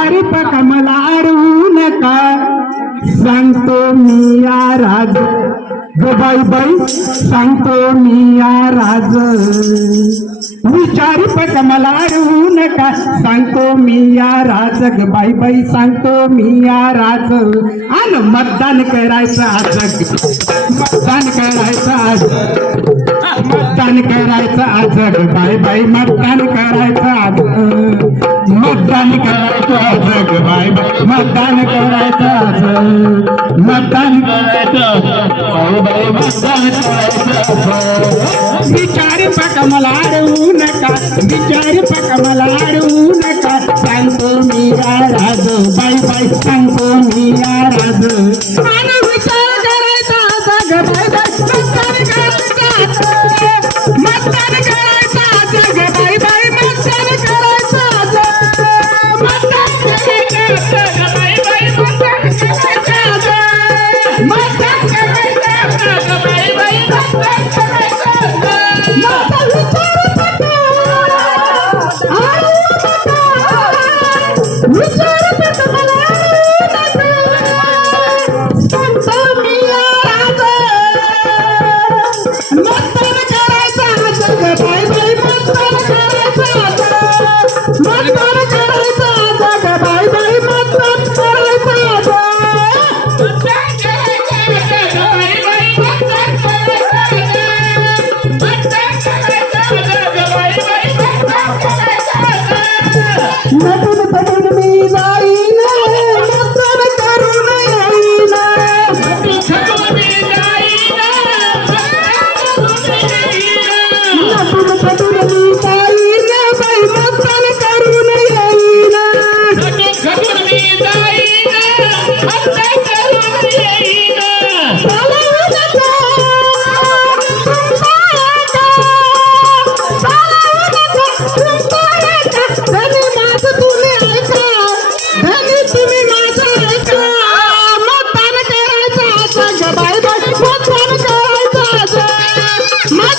दारी कमला अडवू नका सांगतो मी राज. हो बाई बाई सांगतो मी राज. विचारी पट मला अडवू नका सांगतो मी या राज. हो बाई बाई सांगतो मिया राज. आन मतदान करायचं आज. मतदान करायचं आज. मतदान करायचं आज. हो बाई बाई मतदान करायचं आज. मतदान मतदान करायचं मतदान करायचं. बाई विचार पक मला अडवू नका विचार पक मला अडवू नका सांगतो मी राजो राज बाई बाई करायचा सग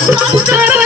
मतदान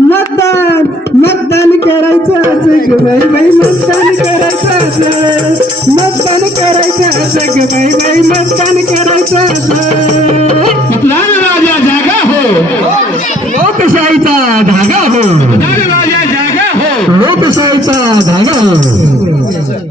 मतदान मतदान करायचं जग बाई बाई मतदान करायचं मतदान करायचं जग बाई बाई मतदान करायचं लाल राजा जागा हो? लोकशाहीचा धागा हो. लाल राजा जागा हो? लोकशाहीचा धागा हो.